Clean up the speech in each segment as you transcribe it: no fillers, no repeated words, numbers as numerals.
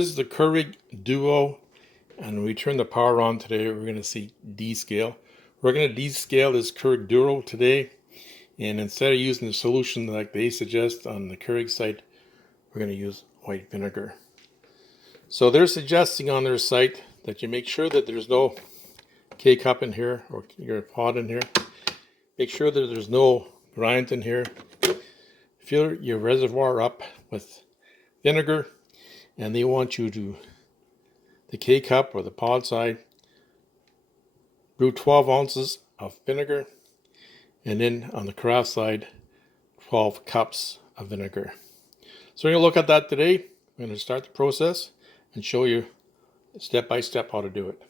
This is the Keurig Duo, and when we turn the power on today, we're going to see descale. We're going to descale this Keurig Duo today, and instead of using the solution like they suggest on the Keurig site, we're going to use white vinegar. So they're suggesting on their site that you make sure that there's no K-cup in here or your pot in here. Make sure that there's no grinds in here. Fill your reservoir up with vinegar, and they want you to, the K-cup or the pod side, brew 12 ounces of vinegar, and then on the carafe side, 12 cups of vinegar. So we're going to look at that today. We're going to start the process and show you step by step how to do it.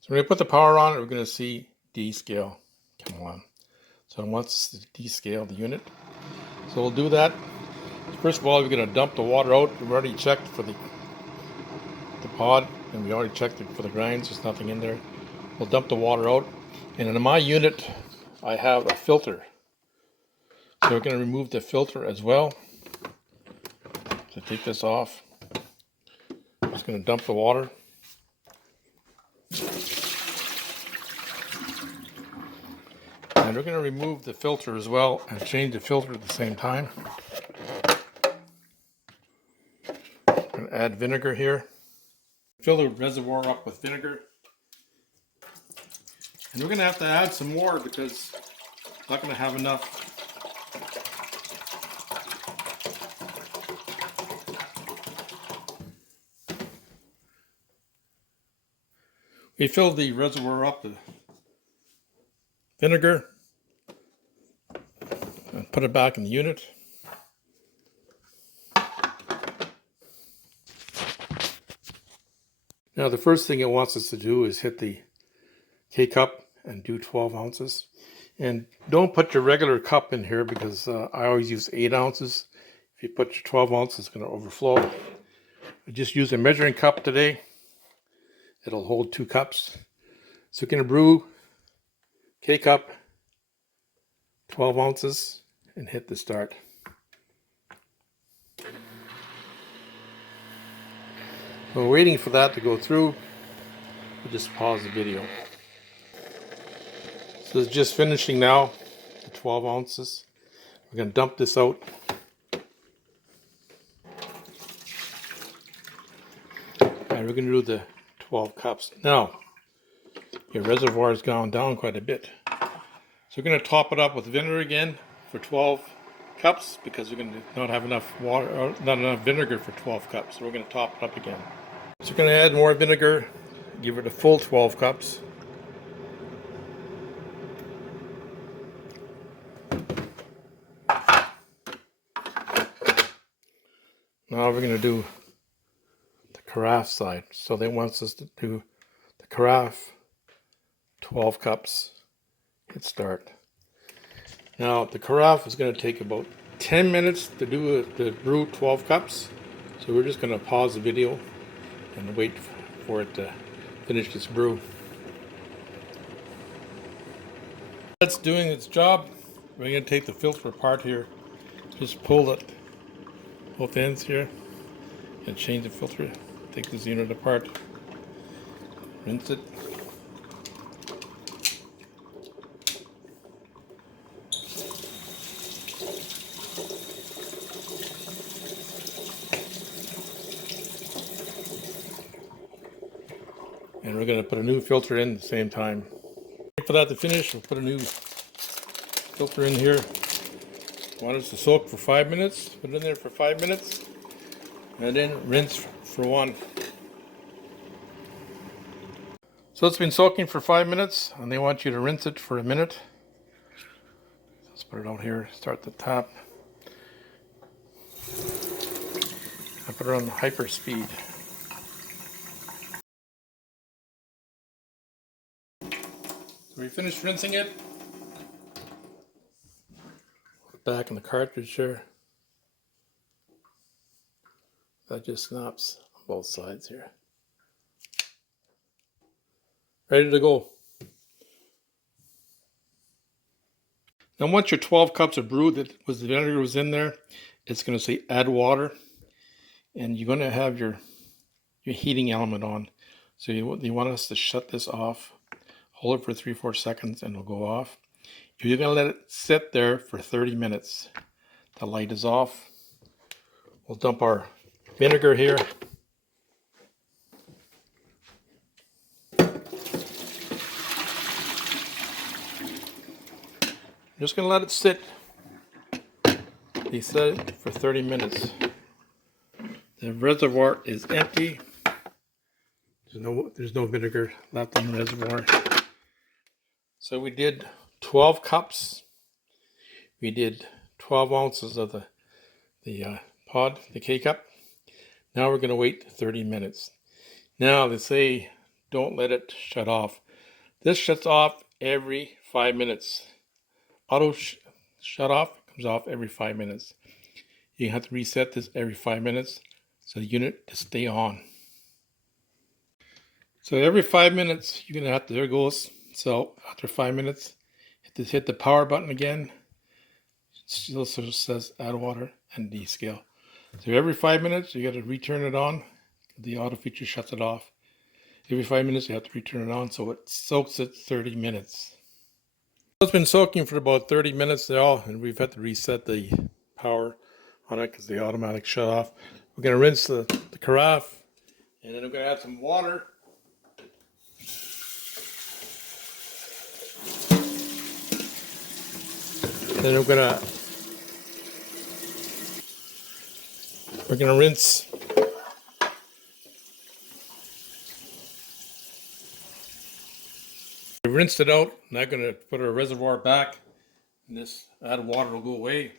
So when we put the power on, we're going to see descale come on. So it wants to descale the unit. So we'll do that. First of all, we're going to dump the water out. We've already checked for the pod, and we already checked it for the grinds. There's nothing in there. We'll dump the water out. And in my unit, I have a filter. So we're going to remove the filter as well. So take this off. I'm just going to dump the water. And we're going to remove the filter as well and change the filter at the same time. I'm going to add vinegar here. Fill the reservoir up with vinegar. And we're going to have to add some more because I'm not going to have enough. We filled the reservoir up with vinegar and put it back in the unit. Now the first thing it wants us to do is hit the K-cup and do 12 ounces. And don't put your regular cup in here because I always use 8 ounces. If you put your 12 ounces, it's going to overflow. I just use a measuring cup today. It'll hold 2 cups. So we're going to brew K-cup, 12 ounces, and hit the start. While we're waiting for that to go through, we'll just pause the video. So it's just finishing now, the 12 ounces. We're going to dump this out. And we're going to do the 12 cups. Now, your reservoir has gone down quite a bit. So we're going to top it up with vinegar again for 12 cups because we're going to not have enough water, or not enough vinegar for 12 cups. So we're going to top it up again. So we're going to add more vinegar, give it a full 12 cups. Now we're going to do the carafe side. So they want us to do the carafe, 12 cups, hit start. Now the carafe is going to take about 10 minutes to do the brew 12 cups. So we're just going to pause the video and wait for it to finish this brew. That's doing its job. We're going to take the filter apart here. Just pull it, both ends here, and change the filter. Take this unit apart, rinse it. And we're going to put a new filter in at the same time. For that to finish, we'll put a new filter in here. Want it to soak for 5 minutes. Put it in there for 5 minutes. And then rinse for 1. So it's been soaking for 5 minutes, and they want you to rinse it for a minute. Let's put it out here, start the tap. I put it on hyper speed. So we finished rinsing it. Back in the cartridge here. That just snaps on both sides here. Ready to go. Now once your 12 cups of brew that was the vinegar was in there, it's going to say add water. And you're going to have your your heating element on. So you want us to shut this off, hold it for 3-4 seconds, and it'll go off. You're going to let it sit there for 30 minutes. The light is off. We'll dump our vinegar here. I'm just going to let it sit. They set it for 30 minutes. The reservoir is empty. There's no vinegar left in the reservoir. So we did 12 cups. We did 12 ounces of the pod, the K-cup. Now we're going to wait 30 minutes. Now they say don't let it shut off. This shuts off every 5 minutes. Auto shut off comes off every 5 minutes. You have to reset this every 5 minutes so the unit to stay on. So every 5 minutes you're gonna have to, there it goes. So after 5 minutes, hit the power button again. It still sort of says add water and descale. So every 5 minutes you got to return it on. The auto feature shuts it off. Every 5 minutes you have to return it on so it soaks it 30 minutes. It's been soaking for about 30 minutes now, and we've had to reset the power on it because the automatic shut off. We're going to rinse the carafe, and then we're going to add some water. And then we're going to rinse. We rinsed it out. Now I'm going to put our reservoir back, and this added water will go away.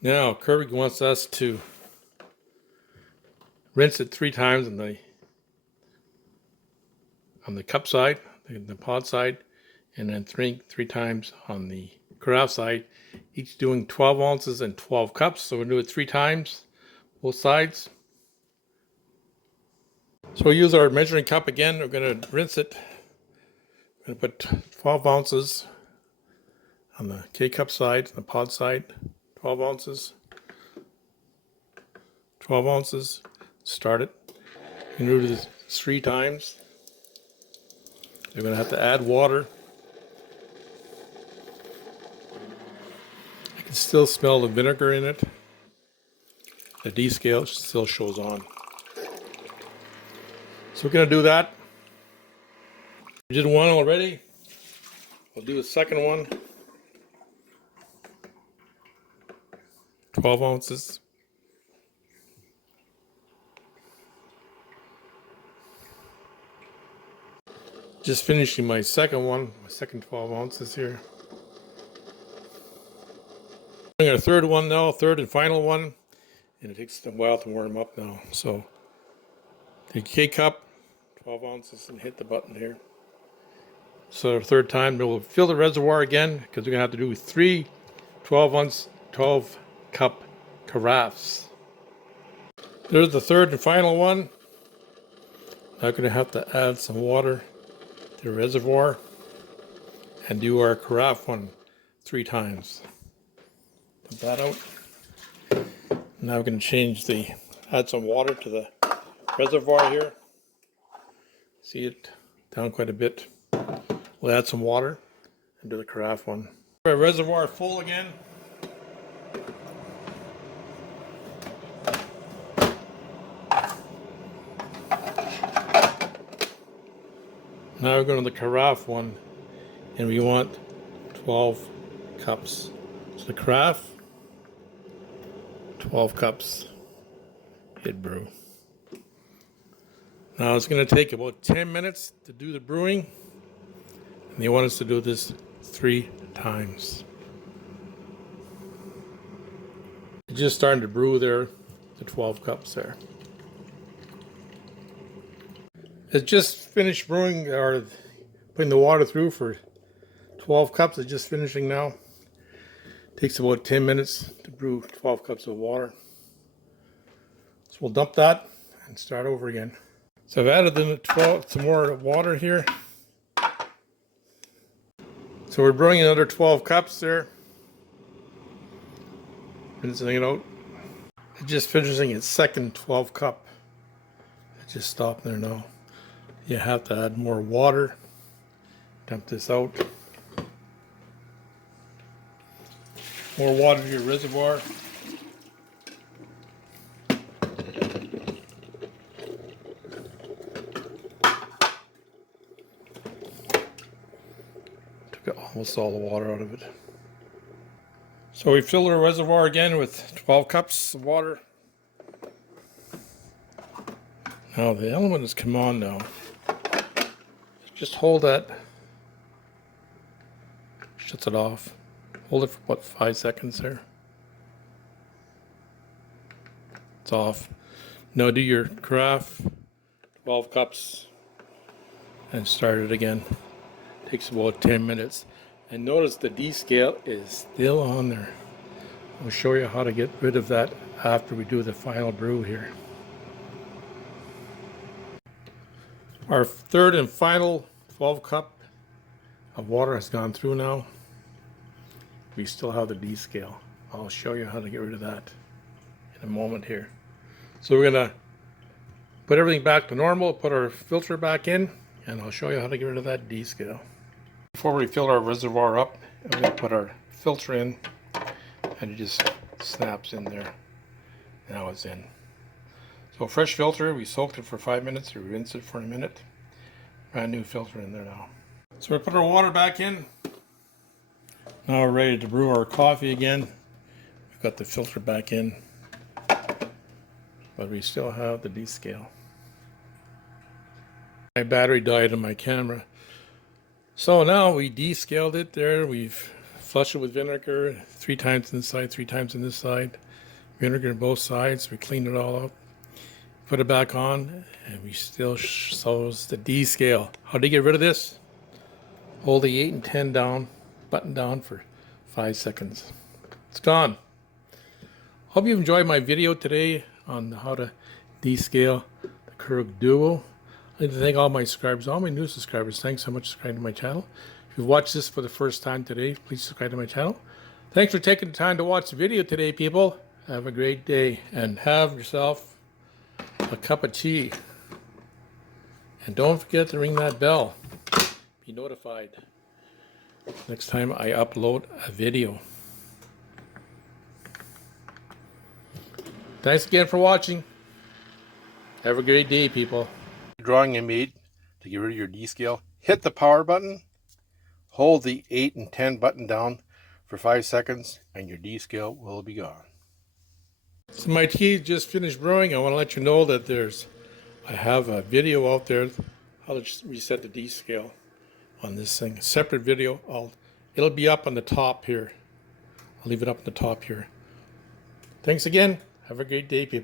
Now Keurig wants us to rinse it 3 times on the cup side, the pod side, and then three times on the carafe side, each doing 12 ounces and 12 cups. So we'll do it 3 times, both sides. So we'll use our measuring cup again. We're going to rinse it. We're going to put 12 ounces on the K-cup side, the pod side, 12 ounces. 12 ounces. Start it. You're going to do this 3 times. You're going to have to add water. I can still smell the vinegar in it. The descale still shows on. So we're going to do that. We did one already. We'll do a second one. 12 ounces. Just finishing my second one, my second 12 ounces here. I'm doing a third one now, third and final one, and it takes a while to warm up now. So the K-cup, 12 ounces, and hit the button here. So the third time, we'll fill the reservoir again because we're gonna have to do 3 12-ounce, 12-cup carafes. There's the third and final one. Now we're gonna have to add some water to the reservoir and do our carafe one 3 times. Put that out. Now we're going to add some water to the reservoir here. See it down quite a bit. We'll add some water and do the carafe one. Our reservoir full again. Now we're going to the carafe one, and we want 12 cups. So the carafe, 12 cups, hit brew. Now it's going to take about 10 minutes to do the brewing, and they want us to do this 3 times. It's just starting to brew there, the 12 cups there. It's just finished brewing, or putting the water through for 12 cups. It's just finishing now. Takes about 10 minutes to brew 12 cups of water. So we'll dump that and start over again. So I've added some more water here. So we're brewing another 12 cups there. Rinsing it out. It's just finishing its second 12 cup. It just stopped there now. You have to add more water. Dump this out. More water to your reservoir. Took almost all the water out of it. So we filled our reservoir again with 12 cups of water. Now the element has come on now. Just hold that. Shuts it off. Hold it for about 5 seconds there. It's off. Now do your carafe, 12 cups, and start it again. Takes about 10 minutes. And notice the descale is still on there. I'll show you how to get rid of that after we do the final brew here. Our third and final 12 cup of water has gone through now. We still have the descale. I'll show you how to get rid of that in a moment here. So we're gonna put everything back to normal, put our filter back in, and I'll show you how to get rid of that descale. Before we fill our reservoir up, I'm gonna put our filter in, and it just snaps in there. Now it's in. So fresh filter, we soaked it for 5 minutes, we rinsed it for a minute. Brand new filter in there now. So we put our water back in. Now we're ready to brew our coffee again. We've got the filter back in, but we still have the descale. My battery died on my camera. So now we descaled it there. We've flushed it with vinegar 3 times on this side, 3 times on this side. Vinegar on both sides. We cleaned it all up. Put it back on, and we still shows the descale. How do you get rid of this? Hold the 8 and 10 down, button down for 5 seconds. It's gone. Hope you enjoyed my video today on how to descale the Keurig Duo. I'd like to thank all my subscribers, all my new subscribers. Thanks so much for subscribing to my channel. If you've watched this for the first time today, please subscribe to my channel. Thanks for taking the time to watch the video today, people. Have a great day, and have yourself a cup of tea. And don't forget to ring that bell. Be notified next time I upload a video. Thanks again for watching. Have a great day, people. Drawing I made to get rid of your descale. Hit the power button. Hold the 8 and 10 button down for 5 seconds, and your descale will be gone. So my tea just finished brewing. I want to let you know that I have a video out there how to reset the descale on this thing. A separate video. It'll be up on the top here. I'll leave it up on the top here. Thanks again. Have a great day, people.